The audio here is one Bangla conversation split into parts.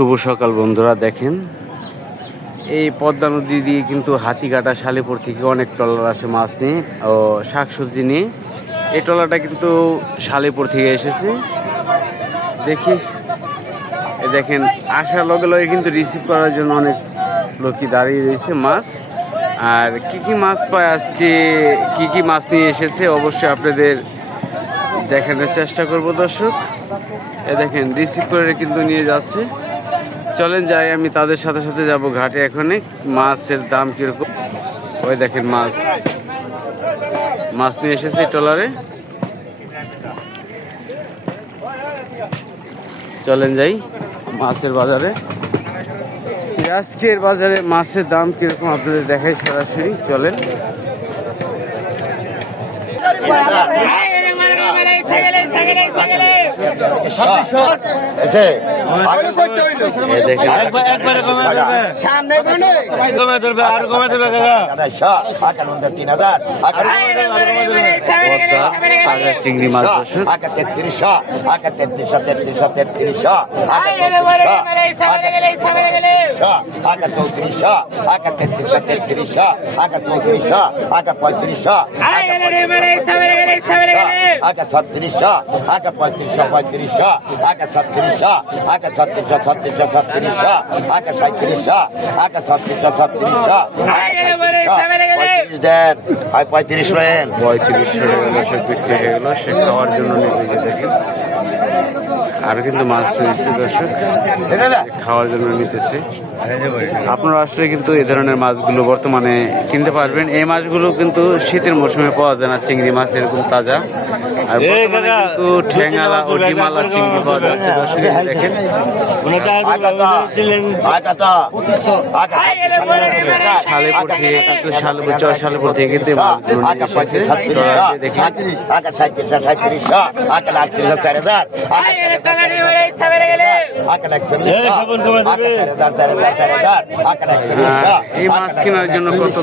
শুভ সকাল বন্ধুরা। দেখেন এই পদ্মা নদী দিয়ে কিন্তু হাতিঘাটা শালিপুর থেকে অনেক ট্রলার আসে মাছ নিয়ে ও শাকসবজি নিয়ে। এই ট্রলারটা কিন্তু শালিপুর থেকে এসেছে। দেখি দেখেন আসার লগে লগে কিন্তু রিসিভ করার জন্য অনেক লোকই দাঁড়িয়ে রয়েছে মাছ। আর কি কি মাছ পায় আজকে, কি কি মাছ নিয়ে এসেছে অবশ্যই আপনাদের দেখানোর চেষ্টা করব দর্শক। দেখেন রিসিভ করে কিন্তু নিয়ে যাচ্ছে। চলেন যাই, আমি তাদের সাথে সাথে যাব ঘাটে। এখানে মাছের দাম কিরকম ওই দেখেন মাছ নিয়ে এসেছে ট্রলারে। চলেন যাই মাছের বাজারে। আজকের বাজারে মাছের দাম কিরকম আপনাদের দেখাই সরাসরি। চলেন চিংড়ি মাছ 3500 বিক্রি হয়ে গেল। সে খাওয়ার জন্য নিয়ে দেখেন আরো কিন্তু মাছ রয়েছে দর্শক, খাওয়ার জন্য নিতেছে। আপনারা আসলে কিন্তু এই ধরনের মাছগুলো বর্তমানে কিনতে পারবেন। এই মাছগুলো কিন্তু শীতের মৌসুমে পাওয়া যায় না, চিংড়ি মাছ এরকম তাজা। আর কিন্তু ঠ্যাংআলা ও ডিমালা চিংড়ি পাওয়া যাচ্ছে দর্শক। দেখেন শালেপুর থেকে কিন্তু এই মাছ কেনার জন্য কত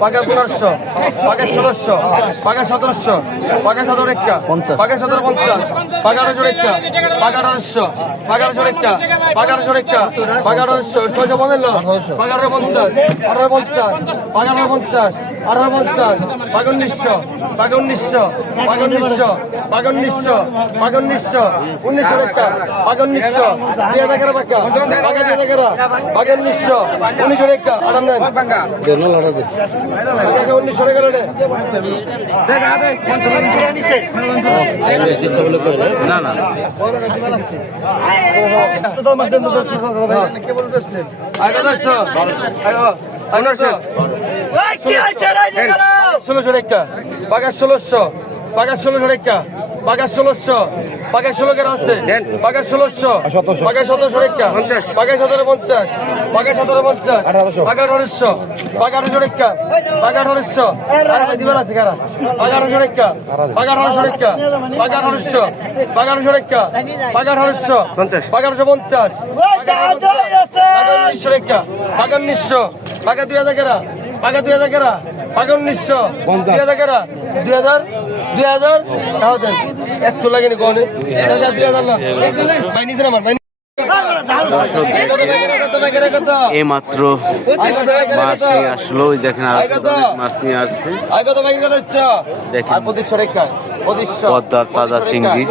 পাকা 1500, পাকা 1600, পাকা 1700, পাকা 17 রেক্কা, পাকা 1750, পাকা 18 রেক্কা, পাকা 1800, পাকা 18 রেক্কা, পাকা 18 রেক্কা, পাকা 1800, 615, পাকা 1850, 1850, পাকা 1850, 1850, পাকা 1900, পাকা 1900, পাকা 1900, পাকা 1900, পাকা 1900, 1900 রেক্কা, পাকা 1900, 2000 পাকা, পাকা 2000, পাকা 1900, 1900 রেক্কা, আরাম নেন। 1900 টাকা রে না না ষোলোশো রেখা পাকা 1600, পাকা 1600 রেখা, পাকা 1600, পাকা 16 কেন আছে, পাকা 1600, পাকা 1700 রেখা, পাকা 1750, পাকা 1750, পাকা 1800, পাকা 1800 রেখা, পাকা 1800, আর দিবেন আছে কারা, পাকা 1800 রেখা, পাকা 1800 রেখা, পাকা 1800, পাকা 1800 রেখা, পাকা 1800, পাকা 1850, পাকা 1900 রেখা, পাকা 1900, পাকা 2000 কেরা, পাকা 2000 কেরা, পাকা 1900, 2000 কেরা, 2000 এত লাগেনি কোনে 2000 না ভাই নিছেন আমার ভাই দর্শক এই মাত্র মাছ নিয়ে আসলো, ওই দেখেন আর মাছ নিয়ে আসছে। দেখেন পদ্মার তাজা চিংড়ি,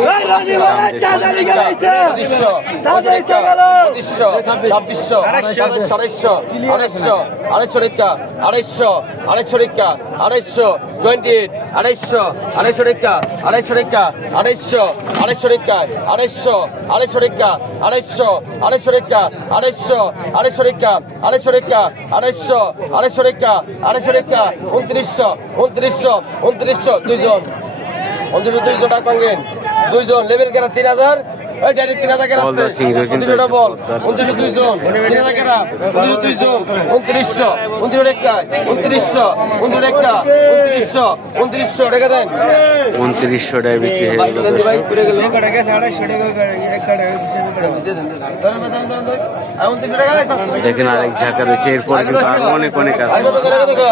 দুইজন লেভেল কেনা 3000 3,000 বল 2জন 3,000 2900 টাকা দেন। 2900 টাকা বিক্রি হয়ে গেল। দেখেন আরেক ঝাঁকা রয়েছে, এরপরে কিন্তু আর অনেক অনেক আছে। 3,000 টাকা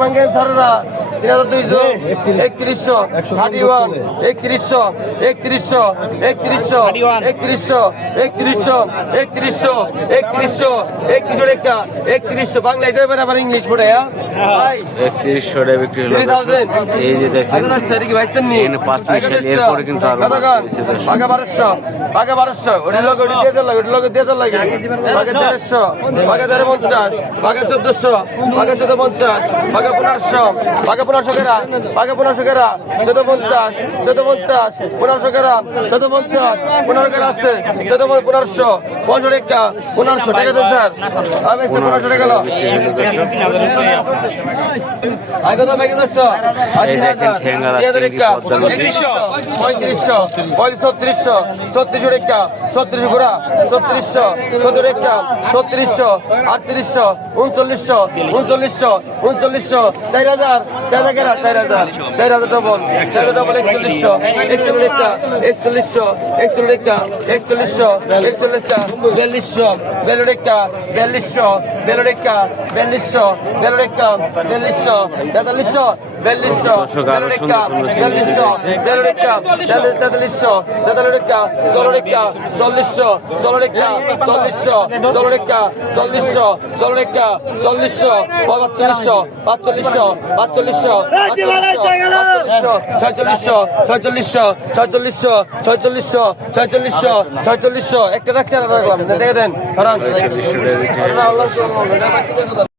ভাঙেন সারারা 3,200 3100 31 3100 3100 3100 3100 3100 3100 টাকা 3100 বাংলায় কইবেন আবার ইংলিশ পড়ে ভাই 3100 টাকা বিক্রি হলো। এই যে দেখেন এখানে 5 মিনিট এরপরে কিন্তু আরো টাকা 1200 ওটা লোক ওটা দিয়ে দেন লাগে ওটা লোক দিয়ে দেন লাগে টাকা 150 টাকা 50 টাকা 1400 টাকা 1450 টাকা 1500 টাকা 1500 কেরা টাকা 1500 কেরা 1450 1450 1500 কেরা 1450 15 কেরা আছে 1500 1500 টাকা 1500 টাকা দেন স্যার আমি 1500 টাকা গেল আগে তো ব্যাগে দছ এই দেখেন ঠেঙ্গা আছে 3500 3500 3600 টাকা 36 ঘোড়া 3600 17 টাকা 3600 3800 3900 3900 4000 4000 ডবল 4100 4100 টাকা 4100 টাকা 4200 টাকা 4200 টাকা 4200 টাকা 4200 একটা রাখতে দেন